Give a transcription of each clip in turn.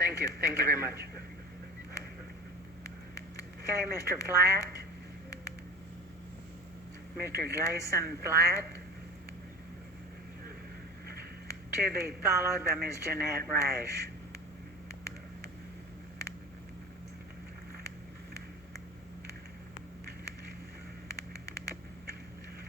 Thank you. Thank you very much. Okay, Mr. Flatt. Mr. Jason Flatt. To be followed by Ms. Jeanette Rash.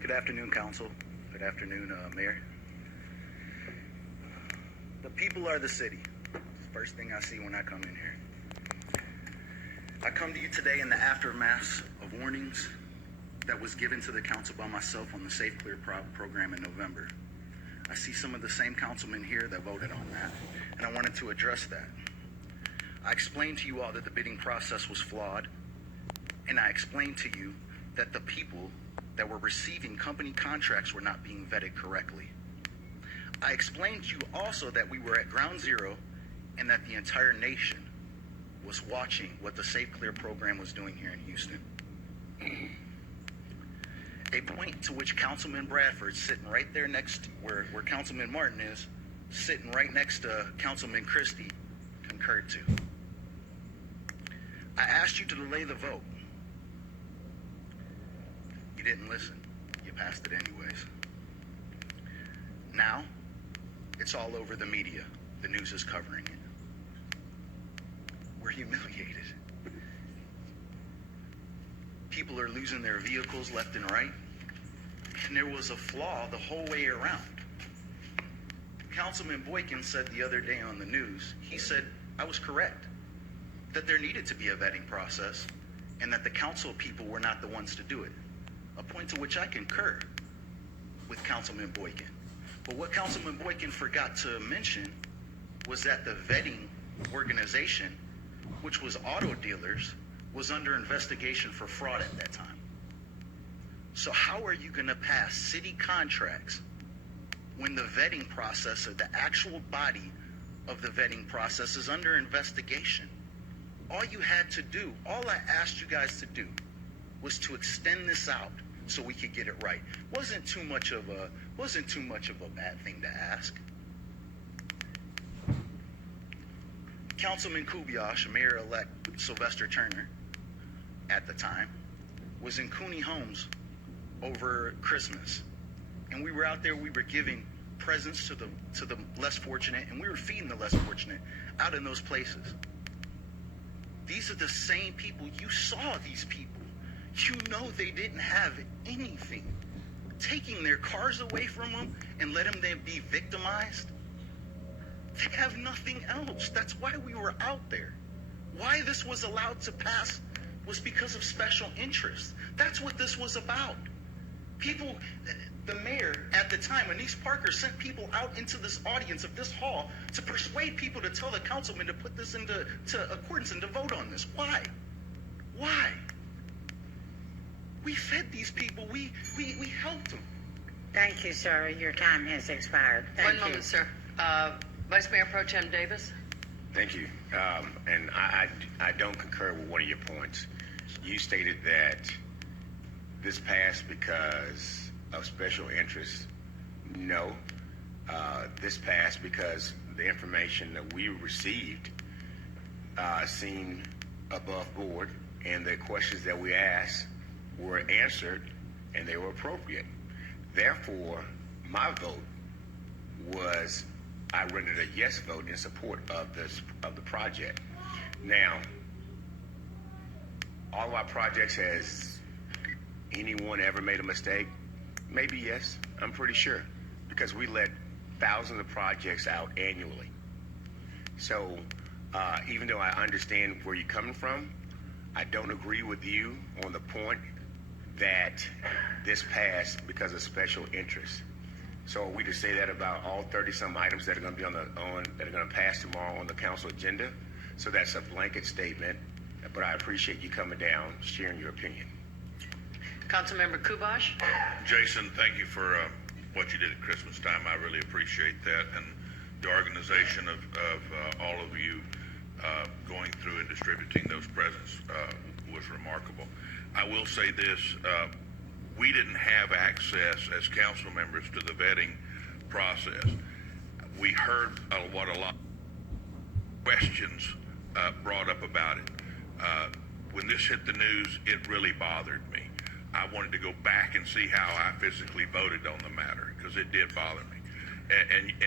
Good afternoon, Council. Good afternoon, Mayor. The people are the city. First thing I see when I come in here. I come to you today in the aftermath of warnings that was given to the council by myself on the Safe Clear program in November. I see some of the same councilmen here that voted on that, and I wanted to address that. I explained to you all that the bidding process was flawed, and I explained to you that the people that were receiving company contracts were not being vetted correctly. I explained to you also that we were at ground zero and that the entire nation was watching what the Safe Clear program was doing here in Houston. A point to which Councilman Bradford, sitting right there next to where Councilman Martin is, sitting right next to Councilman Christie, concurred to. I asked you to delay the vote. You didn't listen. You passed it anyways. Now, it's all over the media. The news is covering it. We're humiliated. People are losing their vehicles left and right. And there was a flaw the whole way around. Councilman Boykin said the other day on the news, he said, I was correct, that there needed to be a vetting process and that the council people were not the ones to do it. A point to which I concur with Councilman Boykin. But what Councilman Boykin forgot to mention was that the vetting organization, which was auto dealers, was under investigation for fraud at that time. So how are you going to pass city contracts when the vetting process, or the actual body of the vetting process, is under investigation? All you had to do, all I asked you guys to do, was to extend this out so we could get it right. Wasn't too much of a bad thing to ask. Councilman Kubiash, Mayor-elect Sylvester Turner, at the time, was in Cooney Homes over Christmas. And we were out there, we were giving presents to the less fortunate, and we were feeding the less fortunate out in those places. These are the same people. You saw these people. You know they didn't have anything. Taking their cars away from them and letting them be victimized. They have nothing else. That's why we were out there. Why this was allowed to pass was because of special interest. That's what this was about. People, the mayor at the time, Anise Parker, sent people out into this audience of this hall to persuade people to tell the councilman to put this into accordance and to vote on this. Why? Why? We fed these people. We helped them. Thank you, sir. Your time has expired. Thank you. One moment, sir. Vice Mayor Pro Tem Davis. Thank you. And I don't concur with one of your points. You stated that this passed because of special interest. No. This passed because the information that we received seemed above board, and the questions that we asked were answered, and they were appropriate. Therefore, my vote was, I rendered a yes vote in support of the project. Now, all of our projects, has anyone ever made a mistake? Maybe yes, I'm pretty sure, because we let thousands of projects out annually. So even though I understand where you're coming from, I don't agree with you on the point that this passed because of special interest. So are we to say that about all 30-some items that are going to be that are going to pass tomorrow on the council agenda? So that's a blanket statement, but I appreciate you coming down, sharing your opinion. Councilmember Kubash. Jason, thank you for what you did at Christmas time. I really appreciate that, and the organization of all of you going through and distributing those presents was remarkable. I will say this, we didn't have access as council members to the vetting process. We heard what a lot questions brought up about it. When this hit the news, it really bothered me. I wanted to go back and see how I physically voted on the matter, because it did bother me.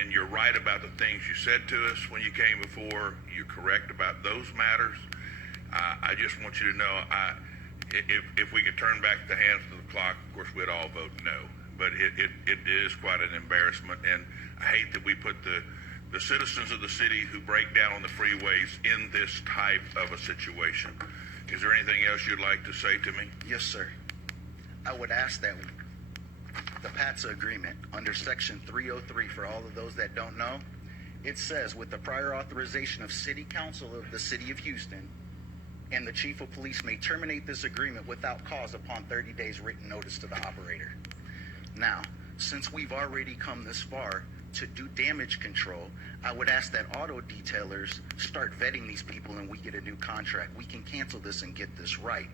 And you're right about the things you said to us when you came before. You're correct about those matters. I just want you to know, if we could turn back the hands of the clock, of course, we'd all vote no. But it is quite an embarrassment, and I hate that we put the citizens of the city who break down on the freeways in this type of a situation. Is there anything else you'd like to say to me? Yes, sir. I would ask that the PATSA agreement under section 303, for all of those that don't know, it says, with the prior authorization of City Council of the City of Houston, and the Chief of Police may terminate this agreement without cause upon 30 days written notice to the operator. Now, since we've already come this far to do damage control, I would ask that auto detailers start vetting these people and we get a new contract. We can cancel this and get this right.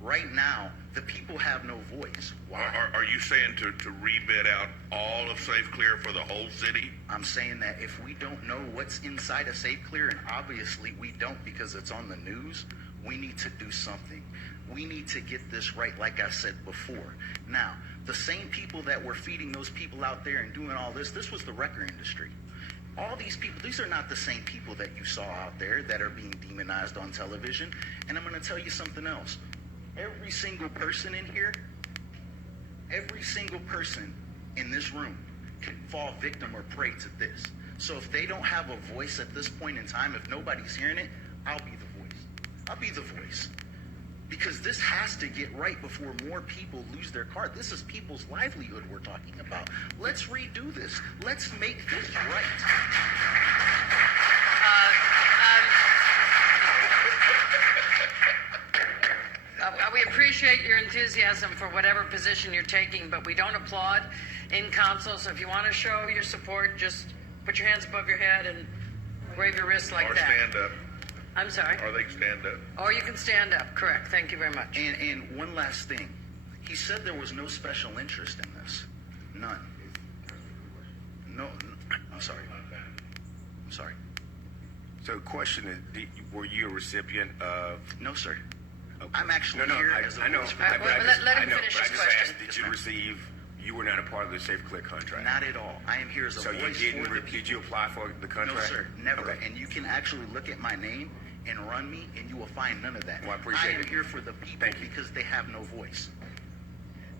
Right now, the people have no voice. Why? Are you saying to rebid out all of Safe Clear for the whole city? I'm saying that if we don't know what's inside of Safe Clear, and obviously we don't because it's on the news, we need to do something. We need to get this right, like I said before. Now, the same people that were feeding those people out there and doing all this was the record industry. All these people, these are not the same people that you saw out there that are being demonized on television. And I'm going to tell you something else. Every single person in here, every single person in this room can fall victim or prey to this. So if they don't have a voice at this point in time, if nobody's hearing it, I'll be the voice. I'll be the voice. Because this has to get right before more people lose their car. This is people's livelihood we're talking about. Let's redo this. Let's make this right. We appreciate your enthusiasm for whatever position you're taking, but we don't applaud in council. So if you want to show your support, just put your hands above your head and wave your wrists like Or that. stand up. I'm sorry. Or they can stand up. Or you can stand up. Correct. Thank you very much. And one last thing. He said there was no special interest in this. None. No, I'm sorry. I'm sorry. So the question is, were you a recipient of? No, sir. Okay. I'm actually here as a I know. voice for but the Well, voice. let him I know, finish but his I just question. asked, did you receive? You were not a part of the Safe Clear contract. Not at all. I am here as a So you voice didn't? for the people. Did you apply for the contract? No, sir. Never. Okay. And you can actually look at my name and run me, and you will find none of that. Well, I appreciate am it. here for the people Thank you. because they have no voice.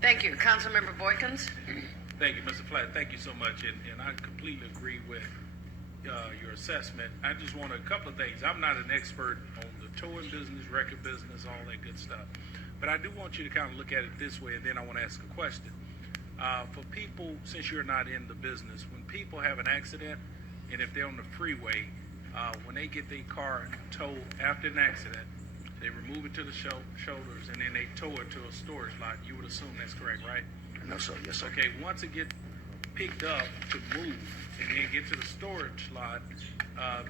Thank you. Councilmember Boykins? Thank you, Mr. Flatt. Thank you so much, and I completely agree with your assessment. I just want a couple of things. I'm not an expert on the towing business, record business, all that good stuff, but I do want you to kind of look at it this way, and then I want to ask a question. For people, since you're not in the business, when people have an accident, and if they're on the freeway, when they get their car towed after an accident, they remove it to the shoulders, and then they tow it to a storage lot. You would assume that's correct, right? No, sir. Yes, sir. Okay, once it gets picked up to move and then get to the storage lot,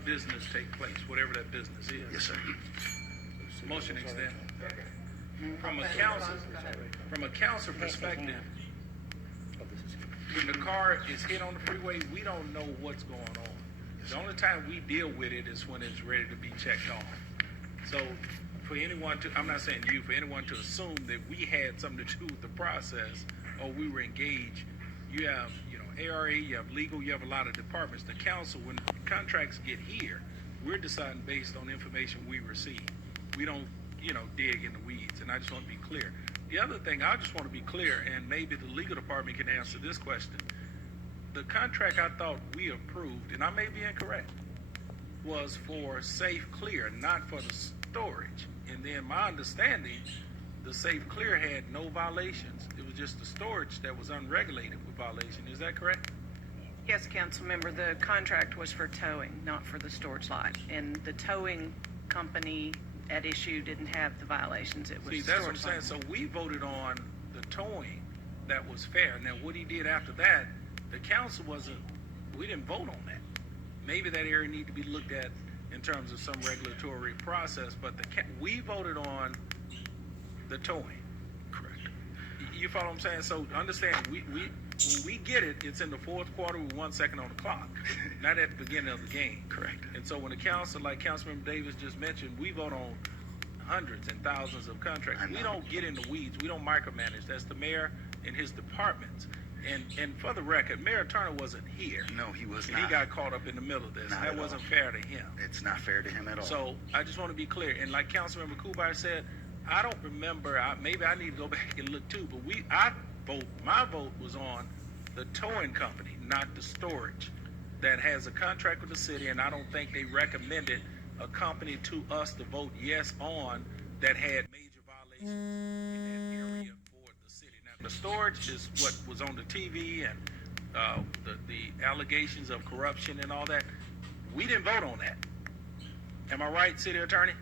business take place, whatever that business is. Yes, sir. Motion extended. From a council perspective, when the car is hit on the freeway, we don't know what's going on. The only time we deal with it is when it's ready to be checked off. So for anyone to, I'm not saying you, for anyone to assume that we had something to do with the process or we were engaged, you have, ARA, you have legal, you have a lot of departments. The council, when contracts get here, we're deciding based on information we receive. We don't, dig in the weeds, and I just want to be clear. The other thing, I just want to be clear, and maybe the legal department can answer this question. The contract I thought we approved, and I may be incorrect, was for Safe Clear, not for the storage. And then my understanding, the Safe Clear had no violations. It was just the storage that was unregulated with violation. Is that correct? Yes, council member, the contract was for towing, not for the storage lot. And the towing company at issue didn't have the violations. It was See, that's what I'm storage saying. lot. So we voted on the towing that was fair. Now, what he did after that, the council we didn't vote on that. Maybe that area need to be looked at in terms of some regulatory process, but we voted on the towing. Correct. You follow what I'm saying? So understand, when we get it, it's in the fourth quarter with 1 second on the clock, not at the beginning of the game. Correct. And so when the council, like Councilmember Davis just mentioned, we vote on hundreds and thousands of contracts. I know. We don't get in the weeds. We don't micromanage. That's the mayor and his departments. And for the record, Mayor Turner wasn't here. No, he was And not. he got caught up in the middle of this. Not That at wasn't all. fair to him. It's not fair to him at all. So I just want to be clear. And like Councilmember Kubai said, I don't remember. Maybe I need to go back and look too. But my vote was on the towing company, not the storage, that has a contract with the city. And I don't think they recommended a company to us to vote yes on that had major violations in that area for the city. Now the storage is what was on the TV and the allegations of corruption and all that. We didn't vote on that. Am I right, City Attorney?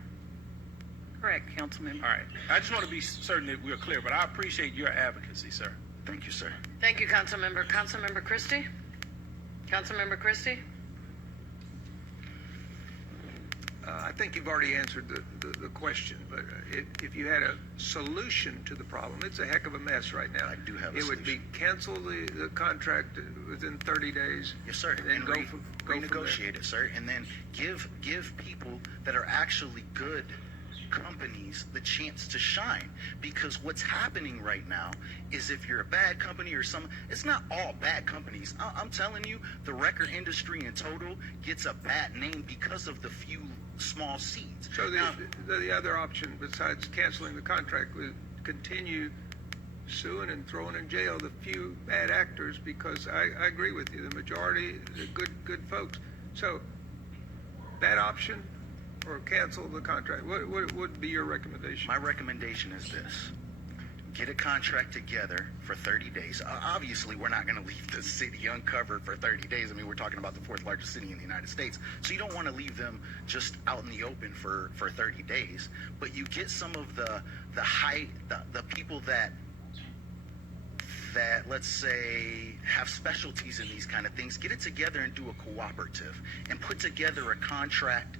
Correct, Councilmember. All right. I just want to be certain that we're clear, but I appreciate your advocacy, sir. Thank you, sir. Thank you, Councilmember. Councilmember Christie? Councilmember Christie? I think you've already answered the question, but if you had a solution to the problem, it's a heck of a mess right now. I do have a It would be solution. cancel the contract within 30 days. Yes, sir. And then go from there. Renegotiate it, sir, and then give people that are actually good companies the chance to shine. Because what's happening right now is if you're a bad company or it's not all bad companies. I'm telling you, the record industry in total gets a bad name because of the few small seeds. So Now, the other option besides canceling the contract would continue suing and throwing in jail the few bad actors, because I agree with you, the majority, the good folks. So that option or cancel the contract, what would be your recommendation? my recommendation is this. Get a contract together for 30 days. Obviously, we're not going to leave the city uncovered for 30 days. I mean, we're talking about the fourth largest city in the United States. So you don't want to leave them just out in the open for 30 days. But you get some of the people that let's say have specialties in these kind of things, get it together and do a cooperative and put together a contract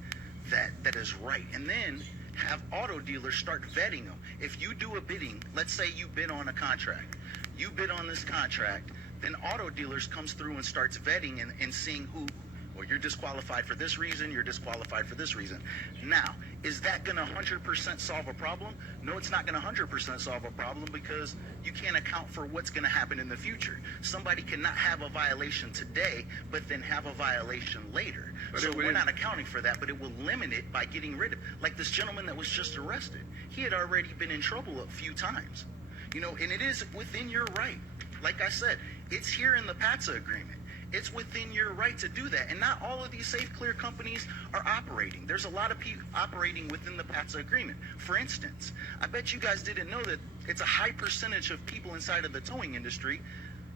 that is right. And then have auto dealers start vetting them. If you do a bidding, let's say you bid on a contract, you bid on this contract, then auto dealers comes through and starts vetting and seeing who, well, you're disqualified for this reason, you're disqualified for this reason. Now, is that going to 100% solve a problem? No, it's not going to 100% solve a problem, because you can't account for what's going to happen in the future. Somebody cannot have a violation today, but then have a violation later. But So it we're would- not accounting for that, but it will limit it by getting rid of, like this gentleman that was just arrested. He had already been in trouble a few times. And it is within your right. Like I said, it's here in the PATSA agreement. It's within your right to do that. And not all of these Safe Clear companies are operating. There's a lot of people operating within the PATSA agreement. For instance, I bet you guys didn't know that it's a high percentage of people inside of the towing industry.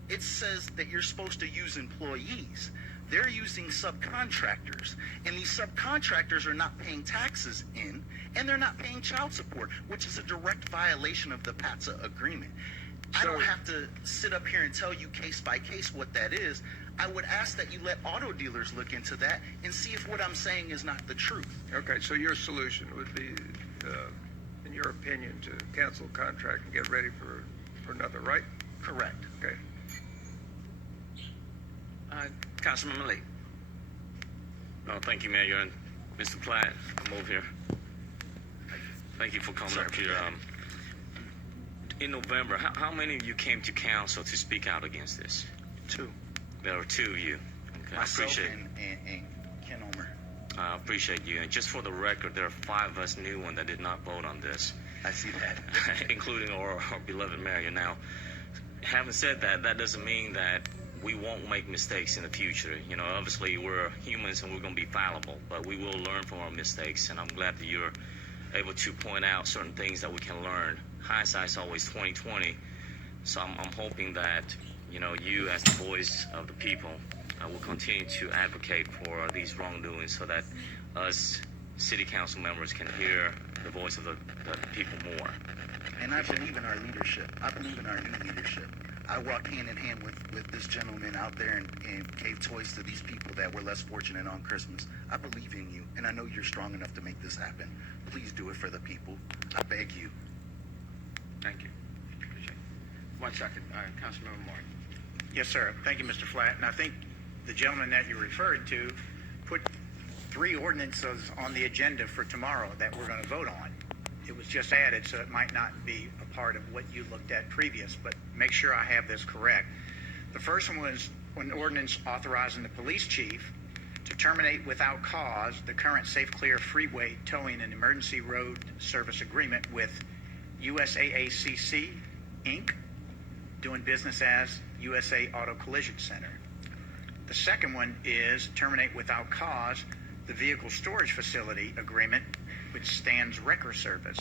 It says that you're supposed to use employees. They're using subcontractors. And these subcontractors are not paying taxes in, and they're not paying child support, which is a direct violation of the PATSA agreement. I don't have to sit up here and tell you case by case what that is. I would ask that you let auto dealers look into that and see if what I'm saying is not the truth. Okay, so your solution would be, in your opinion, to cancel the contract and get ready for another, right? Correct. Okay. Councilman Lee. Oh, thank you, Mayor, and Mr. Platt. I'm over here. Thank you for coming Sorry up here. about In November, how many of you came to council to speak out against this? 2. There were 2 of you. Okay, I Myself appreciate and Ken Omer. I appreciate you. And just for the record, there are 5 of us new ones that did not vote on this, I see that. including our beloved mayor. Now, having said that, that doesn't mean that we won't make mistakes in the future. Obviously we're humans and we're going to be fallible, but we will learn from our mistakes. And I'm glad that you're able to point out certain things that we can learn. Hindsight's always 20/20. So I'm hoping that, you as the voice of the people will continue to advocate for these wrongdoings so that us city council members can hear the voice of the people more. And I believe in our leadership. I believe in our new leadership. I walked hand in hand with this gentleman out there and gave toys to these people that were less fortunate on Christmas. I believe in you, and I know you're strong enough to make this happen. Please do it for the people. I beg you. Thank you. Appreciate it. 1 second. Councilmember Martin. Yes, sir. Thank you, Mr. Flatt. And I think the gentleman that you referred to put 3 ordinances on the agenda for tomorrow that we're going to vote on. It was just added, so it might not be a part of what you looked at previous, but make sure I have this correct. The first one was an ordinance authorizing the police chief to terminate without cause the current Safe Clear Freeway Towing and Emergency Road Service Agreement with USAACC, Inc., doing business as USA Auto Collision Center. The second one is terminate without cause the Vehicle Storage Facility Agreement with Stan's Wrecker Service.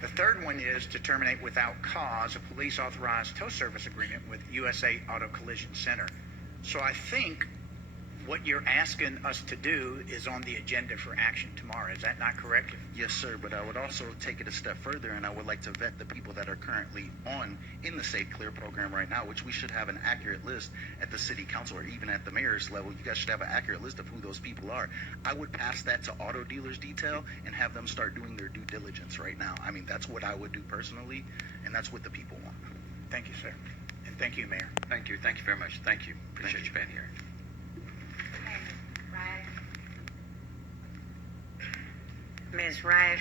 The third one is to terminate without cause a police authorized tow service agreement with USA Auto Collision Center. So I think what you're asking us to do is on the agenda for action tomorrow. Is that not correct? Yes, sir, but I would also take it a step further, and I would like to vet the people that are currently in the Safe Clear program right now, which we should have an accurate list at the city council or even at the mayor's level. You guys should have an accurate list of who those people are. I would pass that to auto dealers detail and have them start doing their due diligence right now. I mean, that's what I would do personally, and that's what the people want. Thank you, sir. And thank you, Mayor. Thank you very much. Thank you. Appreciate you being here. Ms. Rash?